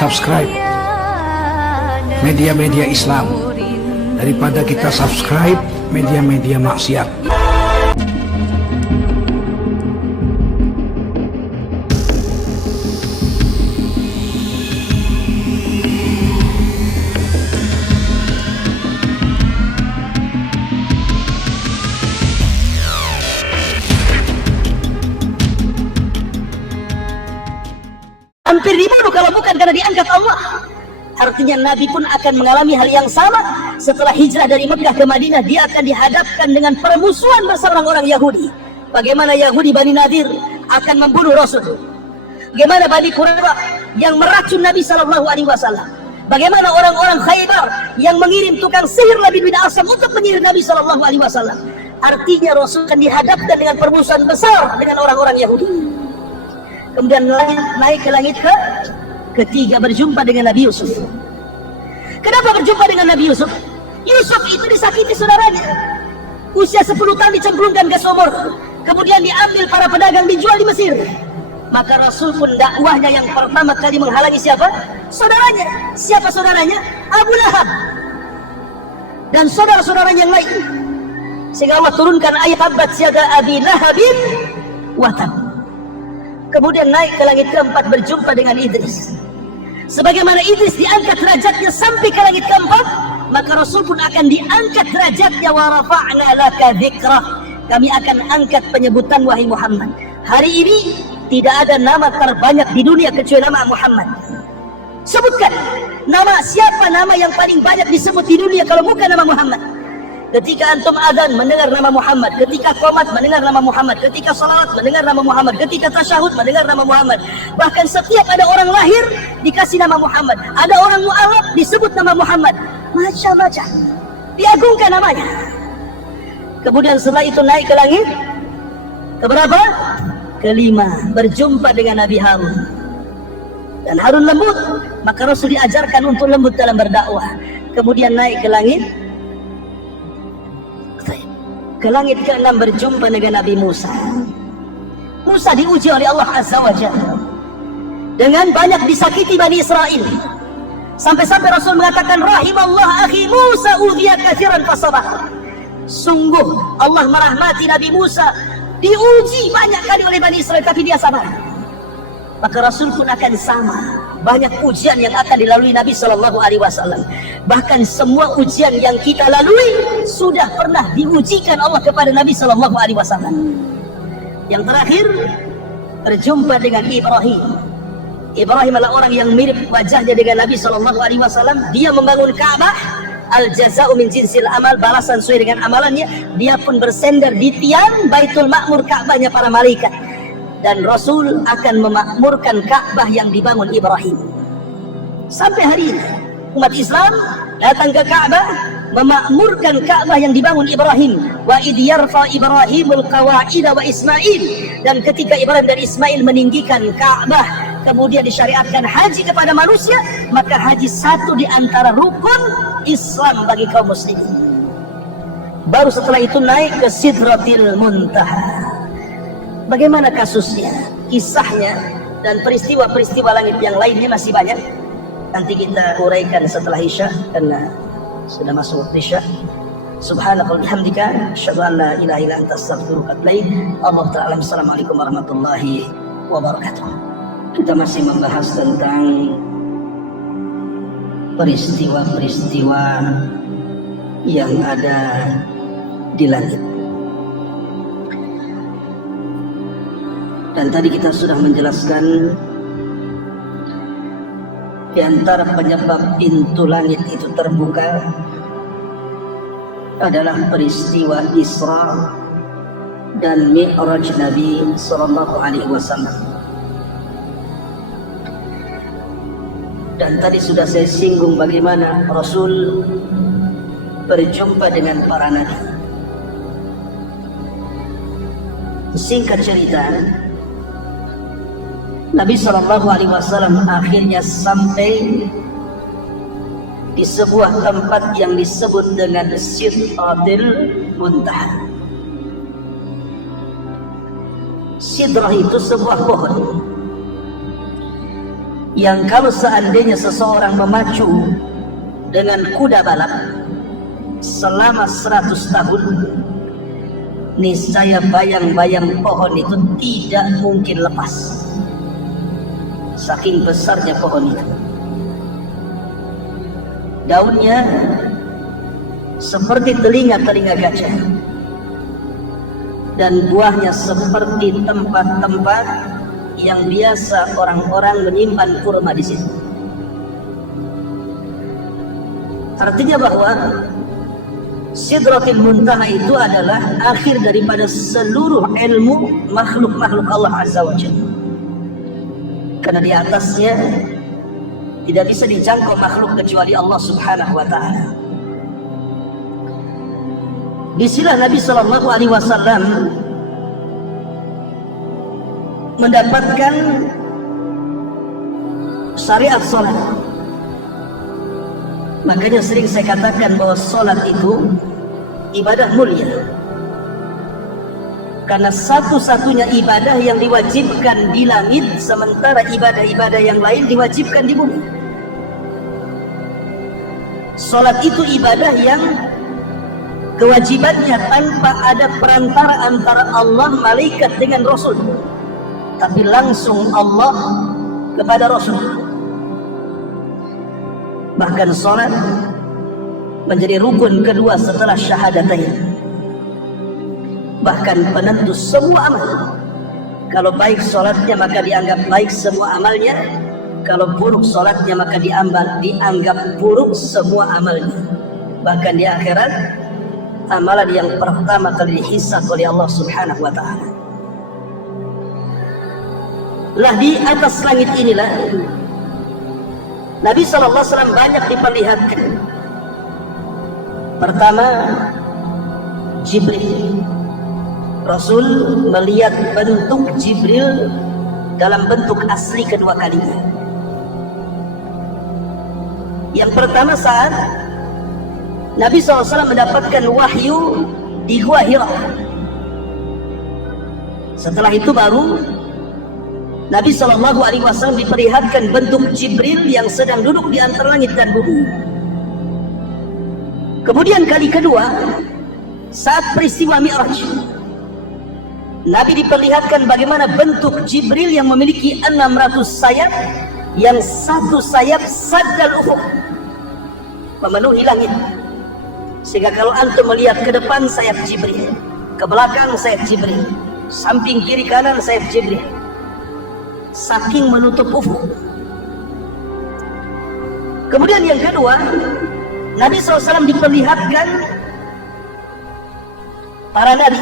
subscribe media-media Islam daripada kita subscribe media-media maksiat. Hampir dibunuh kalau bukan karena diangkat Allah. Artinya Nabi pun akan mengalami hal yang sama. Setelah hijrah dari Mekah ke Madinah, dia akan dihadapkan dengan permusuhan bersama orang-orang Yahudi. Bagaimana Yahudi Bani Nadir akan membunuh Rasul, bagaimana Bani Quraisy yang meracun Nabi SAW, bagaimana orang-orang Khaybar yang mengirim tukang sihir Labid bin Asam untuk menyihir Nabi SAW. Artinya Rasul akan dihadapkan dengan permusuhan besar dengan orang-orang Yahudi. Kemudian naik ke langit ketiga, berjumpa dengan Nabi Yusuf. Kenapa berjumpa dengan Nabi Yusuf? Yusuf itu disakiti saudaranya. Usia 10 tahun dicemplungkan ke sumur. Kemudian diambil para pedagang, dijual di Mesir. Maka Rasul pun dakwahnya yang pertama kali menghalangi siapa? Saudaranya. Siapa saudaranya? Abu Lahab dan saudara-saudaranya yang lain. Sehingga Allah turunkan ayat Tabbat yada Abi Lahabin wa tab. Kemudian naik ke langit keempat, berjumpa dengan Idris. Sebagaimana Idris diangkat derajatnya sampai ke langit keempat, maka Rasul pun akan diangkat derajatnya. Wa rafa'na laka dzikrah. Kami akan angkat penyebutan wahai Muhammad. Hari ini tidak ada nama terbanyak di dunia kecuali nama Muhammad. Sebutkan nama, siapa nama yang paling banyak disebut di dunia kalau bukan nama Muhammad? Ketika antum adzan mendengar nama Muhammad, ketika qomat mendengar nama Muhammad, ketika salawat mendengar nama Muhammad, ketika tasyahud mendengar nama Muhammad. Bahkan setiap ada orang lahir dikasih nama Muhammad, ada orang mu'alaf disebut nama Muhammad. Macam-macam diagungkan namanya. Kemudian setelah itu naik ke langit keberapa? Kelima, berjumpa dengan Nabi Harun. Dan Harun lembut, maka Rasul diajarkan untuk lembut dalam berdakwah. Kemudian naik ke langit ke-6, berjumpa dengan Nabi Musa. Musa diuji oleh Allah Azza wa Jalla dengan banyak disakiti Bani Israel. Sampai-sampai Rasul mengatakan, rahimallah akhi Musa udhiya katsiran fasabar. Sungguh Allah merahmati Nabi Musa, diuji banyak kali oleh Bani Israel tapi dia sabar. Maka Rasul pun akan sama, banyak ujian yang akan dilalui Nabi SAW. Bahkan semua ujian yang kita lalui sudah pernah diujikan Allah kepada Nabi SAW. Yang terakhir, berjumpa dengan Ibrahim. Ibrahim adalah orang yang mirip wajahnya dengan Nabi SAW. Dia membangun Ka'bah. Al-jaza'u min jinsil amal, balasan sesuai dengan amalannya. Dia pun bersender di tiang Baitul Ma'mur, Ka'bahnya para malaikat. Dan Rasul akan memakmurkan Ka'bah yang dibangun Ibrahim. Sampai hari ini umat Islam datang ke Ka'bah, memakmurkan Ka'bah yang dibangun Ibrahim. Wa idh yarfa Ibrahimul qawa'ida wa Ismail. Dan ketika Ibrahim dan Ismail meninggikan Ka'bah, kemudian disyariatkan haji kepada manusia, maka haji satu di antara rukun Islam bagi kaum muslimin. Baru setelah itu naik ke Sidratil Muntaha. Bagaimana kasusnya, kisahnya, dan peristiwa-peristiwa langit yang lainnya masih banyak. Nanti kita uraikan setelah Isya karena sudah masuk waktu Isya. Subhanakallahumma wa bihamdika asyhadu an la ilaha illa anta astaghfiruka wa atubu ilaik. Allah ta'ala. Assalamualaikum warahmatullahi wabarakatuh. Kita masih membahas tentang peristiwa-peristiwa yang ada di langit. Dan tadi kita sudah menjelaskan di antara penyebab pintu langit itu terbuka adalah peristiwa Isra dan Mi'raj Nabi sallallahu alaihi wasallam. Dan tadi sudah saya singgung bagaimana Rasul berjumpa dengan para nabi. Singkat cerita, Nabi SAW akhirnya sampai di sebuah tempat yang disebut dengan Sidratil Muntaha. Sidrah itu sebuah pohon yang kalau seandainya seseorang memacu dengan kuda balap selama 100 tahun, niscaya bayang-bayang pohon itu tidak mungkin lepas, saking besarnya pohon itu. Daunnya seperti telinga-telinga gajah, dan buahnya seperti tempat-tempat yang biasa orang-orang menyimpan kurma di situ. Artinya bahwa Sidratul Muntaha itu adalah akhir daripada seluruh ilmu makhluk-makhluk Allah Azza wa Jalla. Karena di atasnya tidak bisa dijangkau makhluk kecuali Allah Subhanahu wa Ta'ala. Disinilah Nabi Sallallahu Alaihi Wasallam mendapatkan syariat sholat. Makanya sering saya katakan bahwa sholat itu ibadah mulia, karena satu-satunya ibadah yang diwajibkan di langit, sementara ibadah-ibadah yang lain diwajibkan di bumi. Sholat itu ibadah yang kewajibannya tanpa ada perantara antara Allah, malaikat dengan Rasul, tapi langsung Allah kepada Rasul. Bahkan sholat menjadi rukun kedua setelah syahadatain, bahkan penentu semua amal. Kalau baik sholatnya maka dianggap baik semua amalnya, kalau buruk sholatnya maka dianggap buruk semua amalnya. Bahkan di akhirat, amalan yang pertama kali dihisab oleh Allah Subhanahu wa Ta'ala. Lah di atas langit inilah Nabi SAW banyak diperlihatkan. Pertama, Jibril. Rasul melihat bentuk Jibril dalam bentuk asli kedua kalinya. Yang pertama saat Nabi SAW mendapatkan wahyu di Gua Hira. Setelah itu baru Nabi SAW diperlihatkan bentuk Jibril yang sedang duduk di antara langit dan bumi. Kemudian kali kedua, saat peristiwa Mi'raj, Nabi diperlihatkan bagaimana bentuk Jibril yang memiliki 600 sayap, yang satu sayap saddal ufuk, memenuhi langit. Sehingga kalau antum melihat ke depan sayap Jibril, ke belakang sayap Jibril, samping kiri kanan sayap Jibril, saking menutup ufuk. Kemudian yang kedua, Nabi SAW diperlihatkan para nabi.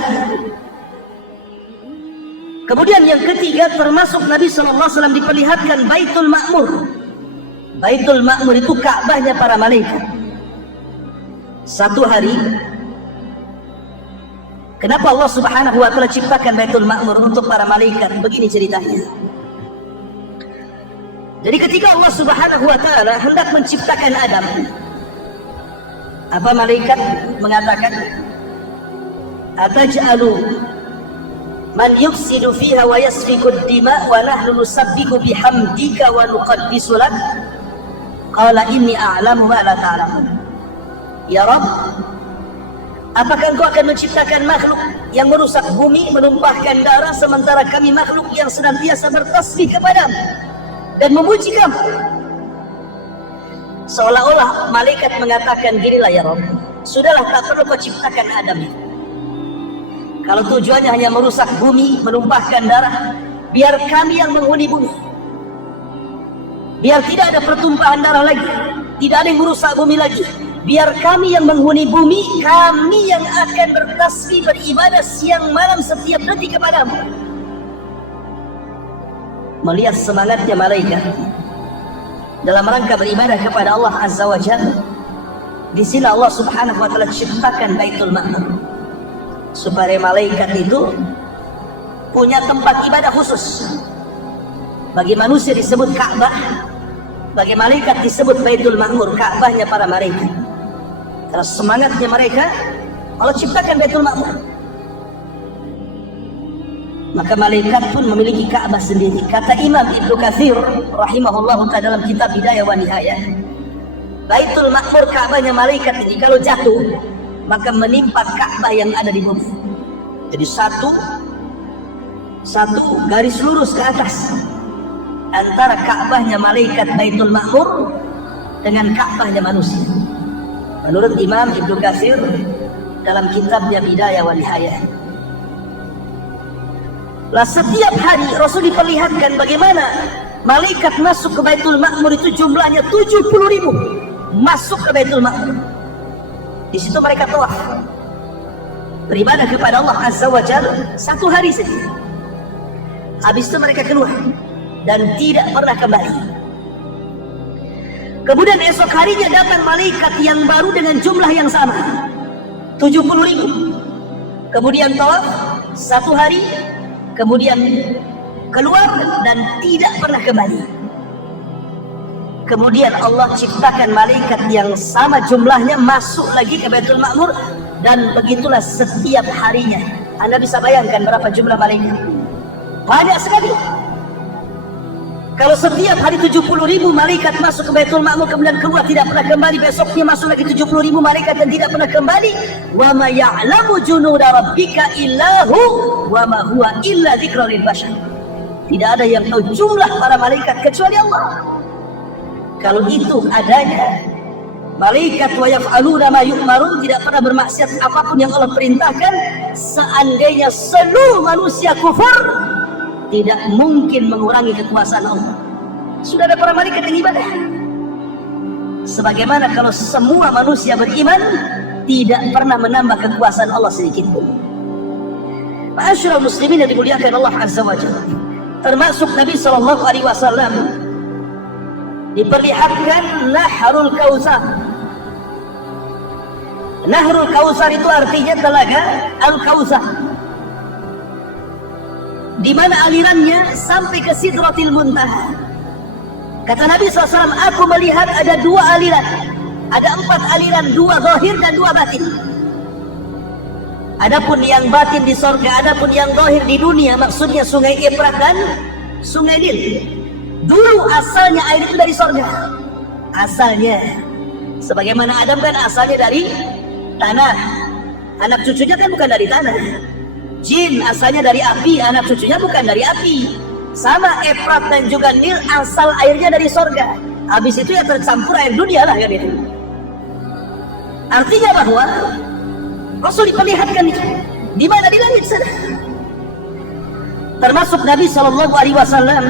Kemudian yang ketiga, termasuk Nabi SAW diperlihatkan Baitul Ma'mur. Baitul Ma'mur itu Ka'bahnya para malaikat. Satu hari, kenapa Allah Subhanahu wa Ta'ala ciptakan Baitul Ma'mur untuk para malaikat? Begini ceritanya. Jadi ketika Allah Subhanahu wa Ta'ala hendak menciptakan Adam, apa malaikat mengatakan, ataj'alu man yufsidu fiha wa yasfiku ad-dima wa nahnu nusabbihu bihamdika wa nuqaddisu lak, qala inni a'lamu ma la ta'lamun. Ya Rabb, apakah engkau akan menciptakan makhluk yang merusak bumi, menumpahkan darah, sementara kami makhluk yang senantiasa bertasbih kepadamu dan memuji kamu? Seolah-olah malaikat mengatakan, ginilah ya Rabb, sudahlah, tak perlu kau ciptakan Adam itu. Kalau tujuannya hanya merusak bumi, menumpahkan darah, biar kami yang menghuni bumi, biar tidak ada pertumpahan darah lagi, tidak ada yang merusak bumi lagi, biar kami yang menghuni bumi, kami yang akan bertasbih, beribadah siang malam setiap detik kepadamu. Melihat semangatnya malaikat dalam rangka beribadah kepada Allah Azza wa Jalla, di sini Allah Subhanahu wa Ta'ala ciptakan Baitul Ma'mur supaya malaikat itu punya tempat ibadah khusus. Bagi manusia disebut Ka'bah, bagi malaikat disebut Baitul Ma'mur, Ka'bahnya para malaikat. Karena semangatnya mereka, Allah ciptakan Baitul Ma'mur. maka malaikat pun memiliki Ka'bah sendiri. Kata Imam Ibnu Katsir rahimahullah dalam kitab Bidayah wa Nihayah, Baitul Ma'mur, Ka'bahnya malaikat ini kalau jatuh maka menimpa Ka'bah yang ada di bumi. Jadi satu garis lurus ke atas antara Ka'bahnya malaikat Baitul Ma'mur dengan Ka'bahnya manusia. Menurut Imam Ibnu Katsir dalam kitabnya Bidayah wa Nihayah. Lah setiap hari Rasul diperlihatkan bagaimana malaikat masuk ke Baitul Ma'mur itu jumlahnya 70.000 masuk ke Baitul Ma'mur. Di situ mereka tawaf, beribadah kepada Allah Azza wa Jalla satu hari saja. Habis itu mereka keluar dan tidak pernah kembali. Kemudian esok harinya datang malaikat yang baru dengan jumlah yang sama, 70.000. Kemudian tawaf satu hari, kemudian keluar dan tidak pernah kembali. Kemudian Allah ciptakan malaikat yang sama jumlahnya masuk lagi ke Baitul Ma'mur, dan begitulah setiap harinya. Anda bisa bayangkan berapa jumlah malaikat? Banyak sekali. Kalau setiap hari 70.000 malaikat masuk ke Baitul Ma'mur kemudian keluar tidak pernah kembali, besoknya masuk lagi 70.000 malaikat dan tidak pernah kembali. Wa ma ya'lamu junuda rabbika illa hu wa ma huwa illa dzikra lil bashar. Tidak ada yang tahu jumlah para malaikat kecuali Allah. Kalau itu adanya, malaikat wa yaf'aluna ma yu'marun, tidak pernah bermaksiat apapun yang Allah perintahkan. Seandainya seluruh manusia kufur, tidak mungkin mengurangi kekuasaan Allah. Sudah ada para malaikat yang ibadah. Sebagaimana kalau semua manusia beriman, tidak pernah menambah kekuasaan Allah sedikit pun. Ma'asyiral muslimin yang dimuliakan Allah Azza wa Jalla, termasuk Nabi SAW diperlihatkan Nahrul Kautsar. Nahrul Kautsar itu artinya telaga Al-Kautsar, di mana alirannya sampai ke Sidratil Muntaha. Kata Nabi SAW, aku melihat ada dua aliran, ada 4 aliran, 2 zahir dan 2 batin. Adapun yang batin di sorga, adapun yang zahir di dunia, maksudnya Sungai Efrat dan Sungai Nil. Dulu asalnya air itu dari sorga, asalnya. Sebagaimana Adam kan asalnya dari tanah, anak cucunya kan bukan dari tanah. Jin asalnya dari api, anak cucunya bukan dari api. Sama Efrat dan juga Nil asal airnya dari sorga. Habis itu ya tercampur air dunia lah kan itu. Artinya bahwa Rasul diperlihatkan itu di mana? Di langit sana. Termasuk Nabi SAW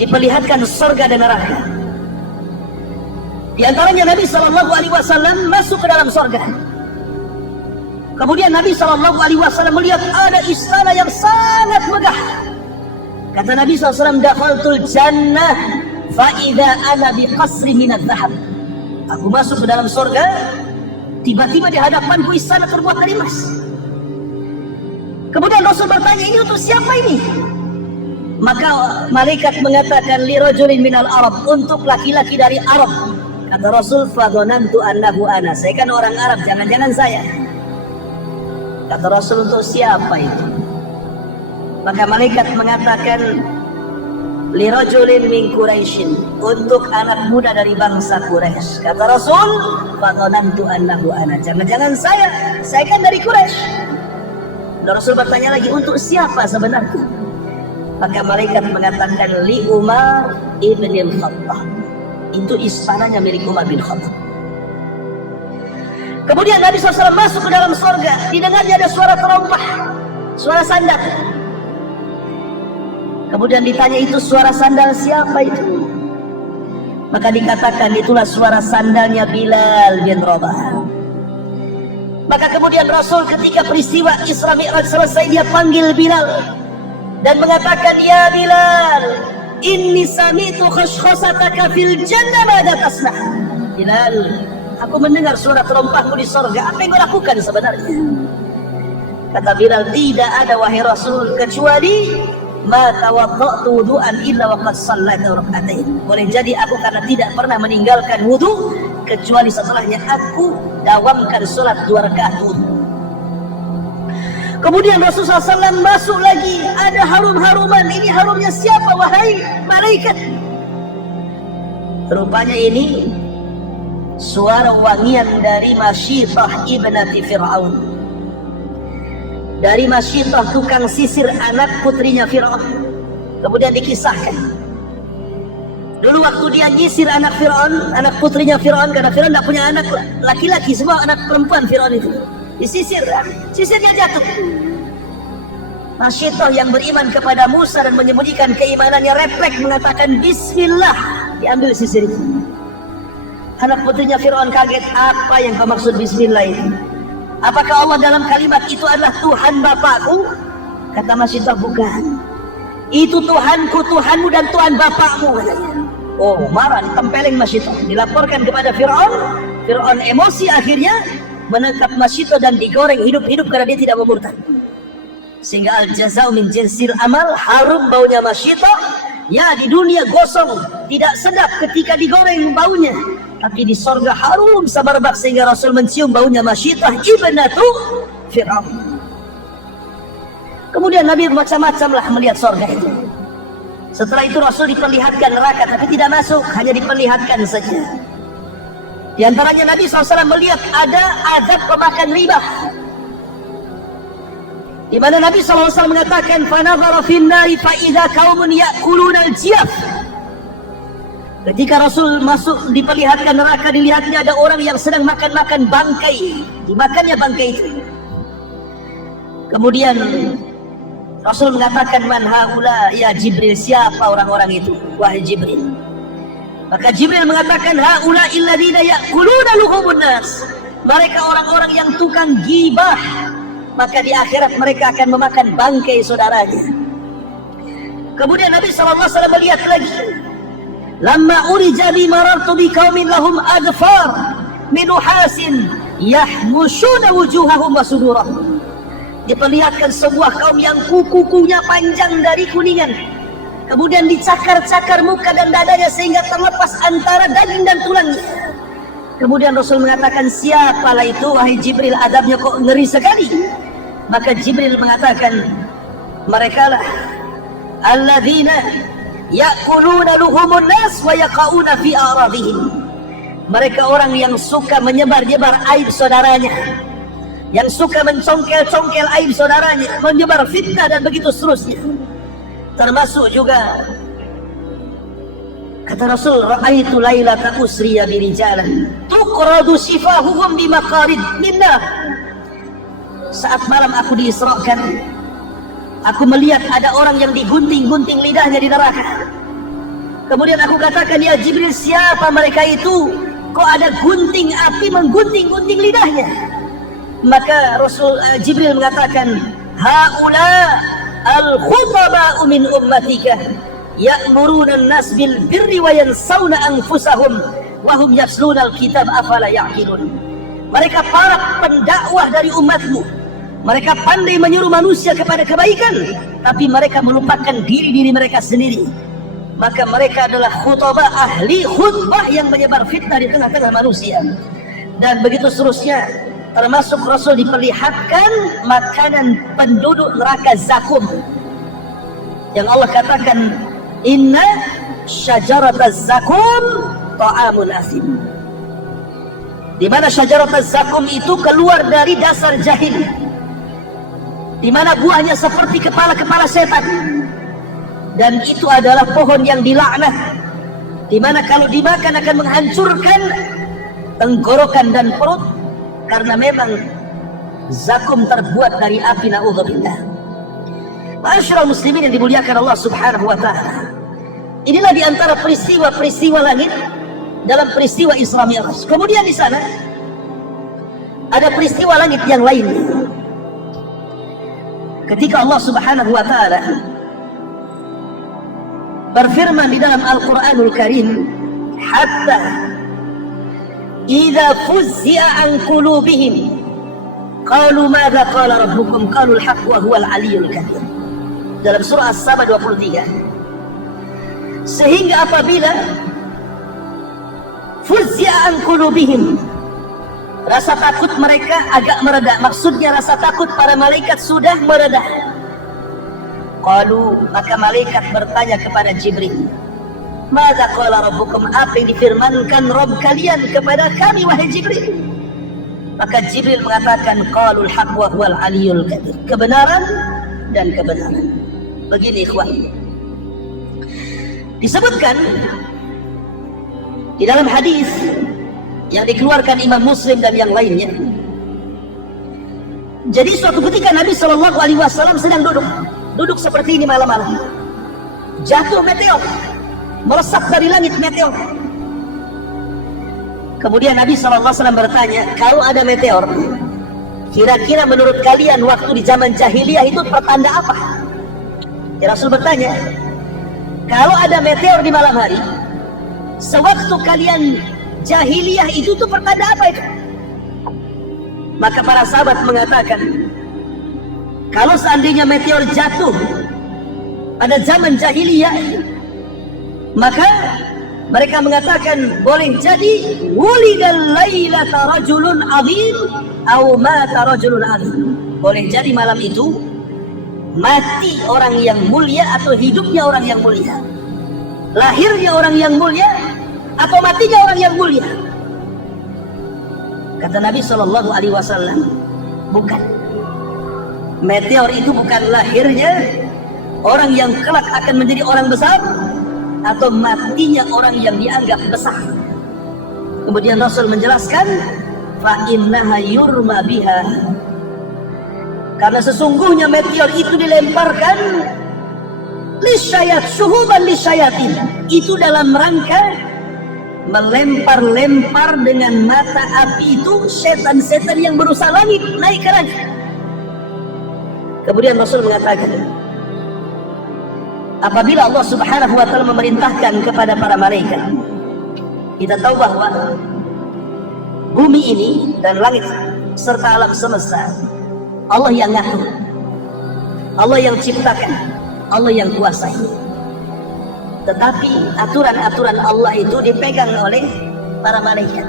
diperlihatkan sorga dan neraka. Di antaranya Nabi SAW masuk ke dalam sorga. Kemudian Nabi SAW melihat ada istana yang sangat megah. Kata Nabi SAW, dakhaltul jannah fa idza ana bi qasri minadz zahab. Aku masuk ke dalam surga, tiba-tiba di hadapanku istana terbuat dari emas. Kemudian Rasul bertanya, ini untuk siapa ini? Maka malaikat mengatakan, li rajulin minal Arab, untuk laki-laki dari Arab. Kata Rasul, fadhanantu annahu ana, saya kan orang Arab, jangan-jangan saya. Kata Rasul, untuk siapa itu? Maka malaikat mengatakan, li rajulin min Quraisyin, untuk anak muda dari bangsa Quraisy. Kata Rasul, fadhanantu annahu ana, jangan-jangan saya kan dari Quraisy. Dan Rasul bertanya lagi, untuk siapa sebenarnya? Maka malaikat mengatakan, li Umar ibn al-Khattab, itu istananya milik Umar bin Khattab. Kemudian Nabi SAW masuk ke dalam surga, didengarnya ada suara terompah, suara sandal. Kemudian ditanya, itu suara sandal siapa itu? Maka dikatakan, itulah suara sandalnya Bilal bin Rabah. Maka kemudian Rasul ketika peristiwa Isra Mi'raj selesai, dia panggil Bilal dan mengatakan, ya Bilal, inni sami'tu khashkhasataka fil jannah mada tasnah. Bilal, aku mendengar suara terompahmu di surga, apa yang kau lakukan sebenarnya? Kata Bilal, tidak ada wahai Rasul, kecuali ma tawadda'tu wudu'an illa wa qad shallaitu rak'atain. Boleh jadi aku karena tidak pernah meninggalkan wudu, kecuali setelahnya aku dawamkan salat 2 rakaat wudu. Kemudian Rasulullah SAW masuk lagi, ada harum-haruman. Ini harumnya siapa wahai malaikat? Rupanya ini suara wangian dari Masyitah ibnati Fir'aun. Dari Masyitah, tukang sisir, anak putrinya Fir'aun. Kemudian dikisahkan, dulu waktu dia nyisir anak Fir'aun, anak putrinya Fir'aun, karena Fir'aun tidak punya anak laki-laki, semua anak perempuan Fir'aun itu disisir, sisirnya jatuh. Masyitah yang beriman kepada Musa dan menyembunyikan keimanannya refleks mengatakan Bismillah, diambil sisir itu. Anak putrinya Fir'aun kaget, apa yang kau maksud Bismillah itu? Apakah Allah dalam kalimat itu adalah Tuhan bapakku? Kata Masyitah, bukan. Itu Tuhanku, Tuhanmu dan Tuhan bapakmu, katanya. Oh, marah, ditempeleng Masyitah, dilaporkan kepada Fir'aun. Fir'aun emosi, akhirnya menangkap Masyitah dan digoreng hidup-hidup karena dia tidak mau murtad. Sehingga al-jaza'u min jinsil amal, harum baunya Masyitah. Ya, di dunia gosong, tidak sedap ketika digoreng baunya, tapi di sorga harum sabarbak sehingga Rasul mencium baunya Masyitah ibnatu Fir'aun. Kemudian Nabi macam-macam lah melihat sorga itu. Setelah itu Rasul diperlihatkan neraka, tapi tidak masuk, hanya diperlihatkan saja. Di antaranya Nabi SAW melihat ada azab pemakan riba, di mana Nabi SAW mengatakan, "Fanadhara fin nari fa idza qaumun ya'kuluna al-jiyaf." Ketika Rasul masuk diperlihatkan neraka, dilihatnya ada orang yang sedang makan-makan bangkai, dimakannya bangkai itu. Kemudian Rasul mengatakan, "Man haula ya Jibril?" Siapa orang-orang itu wahai Jibril? Maka Jibril mengatakan, "Haula illadzina ya'kuluna luhumun nas." Mereka orang-orang yang tukang gibah, maka di akhirat mereka akan memakan bangkai saudaranya. Kemudian Nabi SAW melihat lagi, "Lamma urija bi marartu bi qaumin lahum adfar min nuhasin yahmushuna wujuhahum wa sudurahum." Diperlihatkan sebuah kaum yang kuku-kukunya panjang dari kuningan, kemudian dicakar-cakar muka dan dadanya sehingga terlepas antara daging dan tulangnya. Kemudian Rasul mengatakan, "Siapalah itu wahai Jibril, adabnya kok ngeri sekali?" Maka Jibril mengatakan, "Mereka lah alladzina ya'kuluna luhumun nas wa yaqauna fi a'radihim." Mereka orang yang suka menyebar-nyebar aib saudaranya, yang suka mencongkel-congkel aib saudaranya, menyebar fitnah dan begitu seterusnya. Termasuk juga kata Rasul, "Ra'aitu lailata usriya birijalan tuqradu shifahuhum bimaqarid minna." Saat malam aku diisrakan, aku melihat ada orang yang digunting-gunting lidahnya di neraka. Kemudian aku katakan, "Ya Jibril, siapa mereka itu? Kok ada gunting api menggunting-gunting lidahnya?" Maka Jibril mengatakan, "Haula al-khutaba'u min ummatika ya'muruna an-nas bil birri wa yansawna anfusahum wa hum yasluna al-kitab afala ya'qilun." Mereka para pendakwah dari umatmu. Mereka pandai menyuruh manusia kepada kebaikan, tapi mereka melupakan diri-diri mereka sendiri. Maka mereka adalah khutbah, ahli khutbah yang menyebar fitnah di tengah-tengah manusia. Dan begitu seterusnya. Termasuk Rasul diperlihatkan makanan penduduk neraka zakum, yang Allah katakan, "Inna syajarataz zakum ta'amun asim." Di mana syajarataz zakum itu keluar dari dasar jahil, di mana buahnya seperti kepala-kepala setan, dan itu adalah pohon yang dilaknat, di mana kalau dimakan akan menghancurkan tenggorokan dan perut, karena memang zakum terbuat dari api, na'udzubillah. Ma'asyiral muslimin yang dimuliakan Allah Subhanahu wa taala. Inilah di antara peristiwa-peristiwa langit dalam peristiwa Isra Mi'raj. Kemudian di sana ada peristiwa langit yang lain. Ketika Allah Subhanahu wa taala berfirman di dalam Al-Qur'anul Karim, "Hatta idza fuzzi'a an qulubihim qalu madza qala rabbukum qalu al-haqq wa huwa al-'aliyyul kabir." Dalam surah As-Saba 23. Sehingga apabila fuzzi'a an qulubihim, Rasa takut mereka agak mereda. Maksudnya rasa takut para malaikat sudah mereda. Qalu, maka malaikat bertanya kepada Jibril, "Madza qala rabbukum?" Apa yang difirmankan Rabb kalian kepada kami wahai Jibril? Maka Jibril mengatakan, "Qalul haqq wa huwal aliyyul kabir." Kebenaran dan kebenaran. Begini ikhwan, disebutkan di dalam hadis yang dikeluarkan Imam Muslim dan yang lainnya. Jadi suatu ketika Nabi SAW sedang duduk seperti ini malam-malam. Jatuh meteor, melesat dari langit meteor. Kemudian Nabi SAW bertanya, kalau ada meteor, kira-kira menurut kalian waktu di zaman jahiliyah itu pertanda apa? Ya, Rasul bertanya, kalau ada meteor di malam hari, sewaktu kalian jahiliyah itu tuh pertanda apa itu? Maka para sahabat mengatakan, kalau seandainya meteor jatuh pada zaman jahiliyah, maka mereka mengatakan boleh jadi wulidal lailata rajulun azim atau mata rajulun azim. Boleh jadi malam itu mati orang yang mulia atau hidupnya orang yang mulia, lahirnya orang yang mulia atau matinya orang yang mulia. Kata Nabi SAW, bukan. Meteor itu bukan lahirnya orang yang kelak akan menjadi orang besar atau matinya orang yang dianggap besar. Kemudian Rasul menjelaskan, fa innaha yurma biha, karena sesungguhnya meteor itu dilemparkan lisyayat syuhuban lisyayatin, itu dalam rangka melempar-lempar dengan mata api itu setan-setan yang berusaha naik ke langit. Kemudian Rasul mengatakan, apabila Allah Subhanahu wa ta'ala memerintahkan kepada para malaikat, kita tahu bahwa bumi ini dan langit serta alam semesta Allah yang ngatur, Allah yang ciptakan, Allah yang kuasai. Tetapi aturan-aturan Allah itu dipegang oleh para malaikat.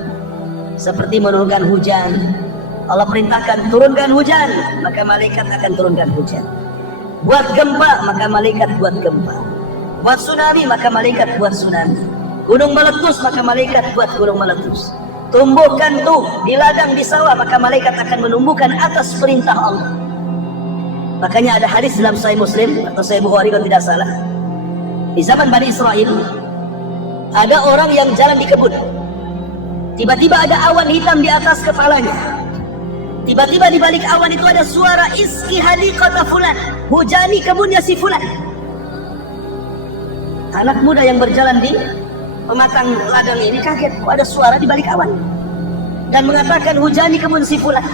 Seperti menurunkan hujan, Allah perintahkan turunkan hujan, maka malaikat akan turunkan hujan. Buat gempa, maka malaikat buat gempa. Buat tsunami, maka malaikat buat tsunami. Gunung meletus, maka malaikat buat gunung meletus. Tumbuhkan tuh di ladang di sawah, maka malaikat akan menumbuhkan atas perintah Allah. Makanya ada hadis dalam Sahih Muslim atau Sahih Bukhari kalau tidak salah, di zaman Bani Israel ada orang yang jalan di kebun. Tiba-tiba ada awan hitam di atas kepalanya. Tiba-tiba di balik awan itu ada suara, iski hadiqata fulan, hujani kebunnya si fulan. Anak muda yang berjalan di pematang ladang ini kaget, kok ada suara di balik awan, dan mengatakan hujani kebun si fulan.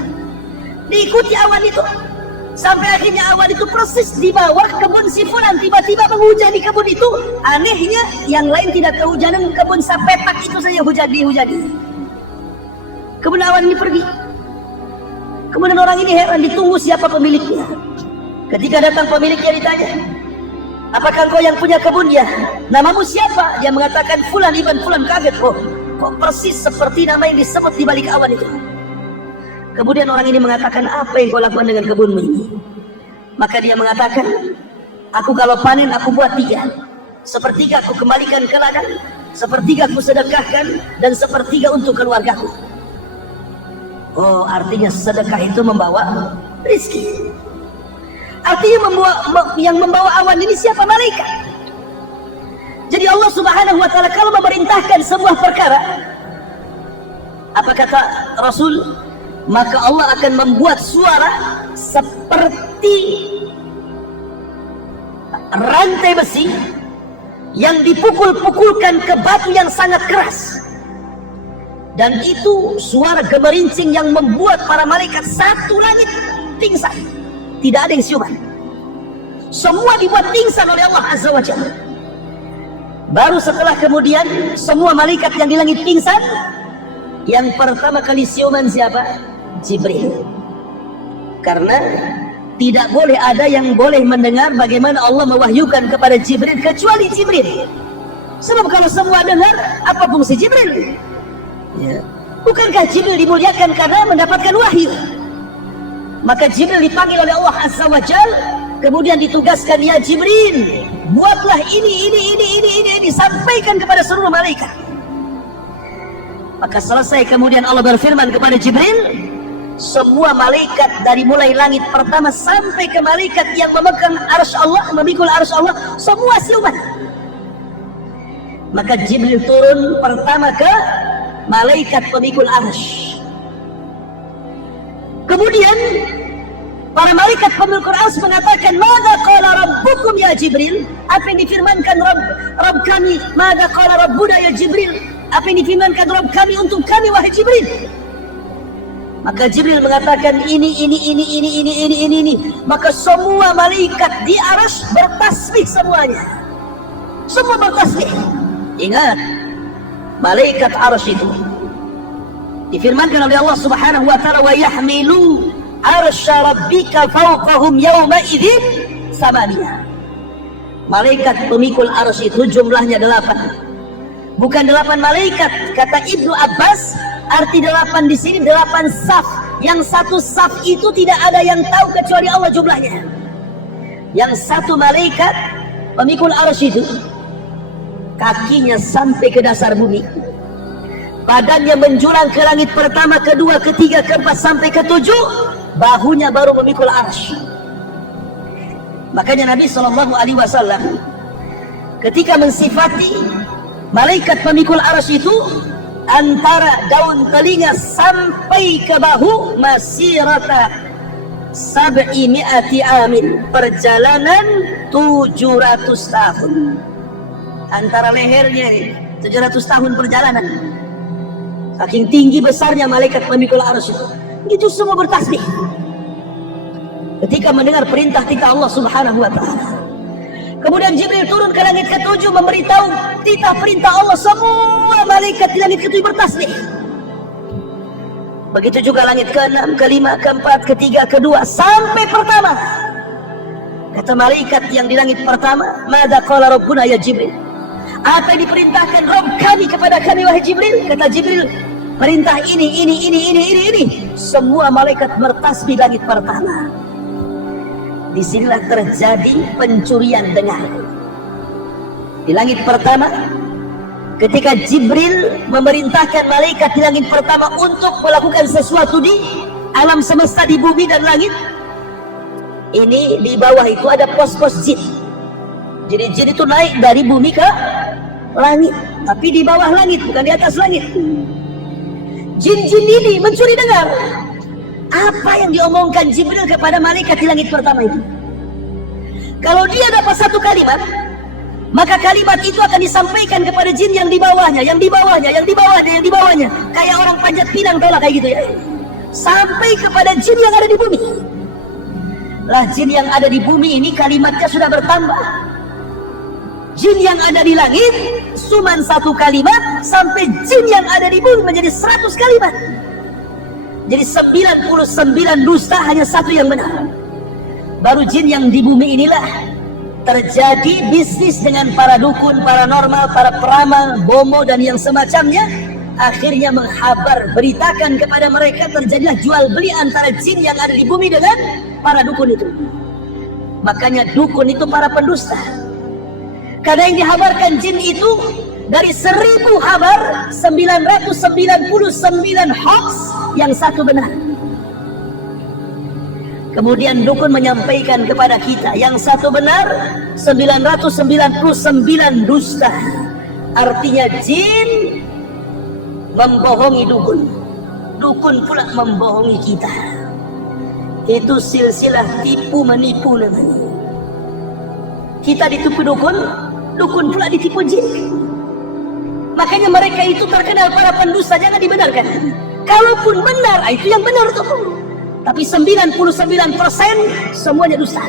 Diikuti awan itu sampai akhirnya awan itu persis di bawah kebun si fulan, tiba-tiba menghujani kebun itu. Anehnya yang lain tidak kehujanan, kebun sapetak itu saja dihujani. Kemudian awan ini pergi. Kemudian orang ini heran, ditunggu siapa pemiliknya. Ketika datang pemiliknya ditanya, apakah engkau yang punya kebun? Ya. Namamu siapa? Dia mengatakan fulan ibn fulan. Kaget, kok persis seperti nama yang disebut di balik awan itu. Kemudian orang ini mengatakan, apa yang kau lakukan dengan kebunmu ini? Maka dia mengatakan, aku kalau panen aku buat 3. Sepertiga aku kembalikan ke ladang, sepertiga aku sedekahkan, dan sepertiga untuk keluargaku. Oh, artinya sedekah itu membawa rezeki. Artinya yang membawa awan ini siapa? Malaikat. Jadi Allah Subhanahu wa ta'ala kalau memerintahkan sebuah perkara, apa kata Rasul? Maka Allah akan membuat suara seperti rantai besi yang dipukul-pukulkan ke batu yang sangat keras. Dan itu suara gemerincing yang membuat para malaikat satu langit pingsan. Tidak ada yang siuman. Semua dibuat pingsan oleh Allah Azza wa Jalla. Baru setelah kemudian semua malaikat yang di langit pingsan, yang pertama kali siuman siapa? Jibril. Karena tidak boleh ada yang boleh mendengar bagaimana Allah mewahyukan kepada Jibril kecuali Jibril. Sebab kalau semua dengar, apa fungsi Jibril? Ya. Bukankah Jibril dimuliakan karena mendapatkan wahyu? Maka Jibril dipanggil oleh Allah Azza wa Jal, kemudian ditugaskan, ya Jibril, buatlah ini, sampaikan kepada seluruh malaikat. Maka selesai, kemudian Allah berfirman kepada Jibril, semua malaikat dari mulai langit pertama sampai ke malaikat yang memegang arsy Allah, memikul arsy Allah, semua siuman. Maka Jibril turun pertama ke malaikat pemikul arsy. Kemudian para malaikat pemikul arsy mengatakan, "Madza qala rabbukum ya Jibril?" Apa yang difirmankan Rabb kami? "Madza qala rabbuna ya Jibril?" Apa yang difirmankan Rabb kami untuk kami wahai Jibril? Maka Jibril mengatakan ini. Maka semua malaikat di arsy bertasbih semuanya. Semua bertasbih. Ingat, malaikat arsy itu difirmankan oleh Allah Subhanahu wa taala, "Wa yahmilu arsya rabbika fawqahum yawma idzin samaniyah." Malaikat pemikul arsy itu jumlahnya 8. Bukan 8 malaikat, kata Ibnu Abbas, arti 8 di sini 8 saf. Yang satu saf itu tidak ada yang tahu kecuali Allah jumlahnya. Yang satu malaikat pemikul arsy itu kakinya sampai ke dasar bumi, badannya menjulang ke langit pertama, kedua, ketiga, keempat sampai ketujuh, bahunya baru memikul arsy. Makanya Nabi SAW ketika mensifati malaikat pemikul arsy itu, antara daun telinga sampai ke bahu masirata 700 amin, perjalanan 700 tahun. Antara lehernya 700 tahun perjalanan. Saking tinggi besarnya malaikat pemikul arsy itu semua bertasbih ketika mendengar perintah-titah Allah Subhanahu wa taala. Kemudian Jibril turun ke langit ke-7 memberitahu titah perintah Allah, semua malaikat di langit ke-7 bertasbih. Begitu juga langit ke-6, ke-5, ke-4, ke-3, ke-2 sampai pertama. Kata malaikat yang di langit pertama, "Madza qala rabbuna ya Jibril?" Apa yang diperintahkan Rabb kami kepada kami wahai Jibril? Kata Jibril, perintah ini. Semua malaikat bertasbih langit pertama. Disinilah terjadi pencurian dengar. Di langit pertama, ketika Jibril memerintahkan malaikat di langit pertama untuk melakukan sesuatu di alam semesta, di bumi dan langit, ini di bawah itu ada pos-pos jin. Jadi jin itu naik dari bumi ke langit, tapi di bawah langit, bukan di atas langit. Jin-jin ini mencuri dengar apa yang diomongkan Jibril kepada malaikat di langit pertama itu. Kalau dia dapat satu kalimat, maka kalimat itu akan disampaikan kepada jin yang di bawahnya, yang di bawahnya. Kayak orang panjat pinang, tau lah, kayak gitu ya. Sampai kepada jin yang ada di bumi. Lah jin yang ada di bumi ini kalimatnya sudah bertambah. Jin yang ada di langit cuma satu kalimat, sampai jin yang ada di bumi menjadi 100 kalimat. Jadi 99 dusta, hanya satu yang benar. Baru jin yang di bumi inilah terjadi bisnis dengan para dukun, paranormal, para peramal, bomo dan yang semacamnya. Akhirnya menghabar, beritakan kepada mereka terjadilah jual beli antara jin yang ada di bumi dengan para dukun itu. Makanya dukun itu para pendusta. Karena yang dihabarkan jin itu dari 1000 kabar, 999 hoax, yang satu benar. Kemudian dukun menyampaikan kepada kita yang satu benar, 999 dusta. Artinya jin membohongi dukun, dukun pula membohongi kita. Itu silsilah tipu menipu namanya. Kita ditipu dukun, dukun pula ditipu jin. Makanya mereka itu terkenal para pendusta, jangan dibenarkan. Kalaupun benar, itu yang benar tuh. Tapi 99% semuanya dusta.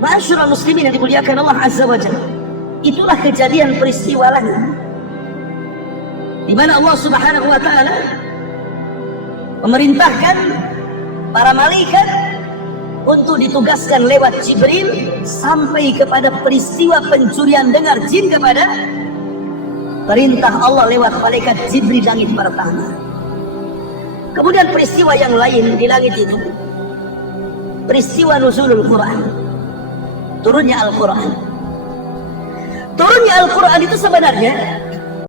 Ma'asyiral muslimin yang dimuliakan Allah Azza wa Jalla. Itulah kejadian peristiwa lain, di mana Allah Subhanahu wa taala memerintahkan para malaikat untuk ditugaskan lewat Jibril sampai kepada peristiwa pencurian dengar jin kepada perintah Allah lewat malaikat Jibril langit pertama. Kemudian peristiwa yang lain di langit itu, peristiwa nuzulul Quran, turunnya Al-Quran. Turunnya Al-Quran itu sebenarnya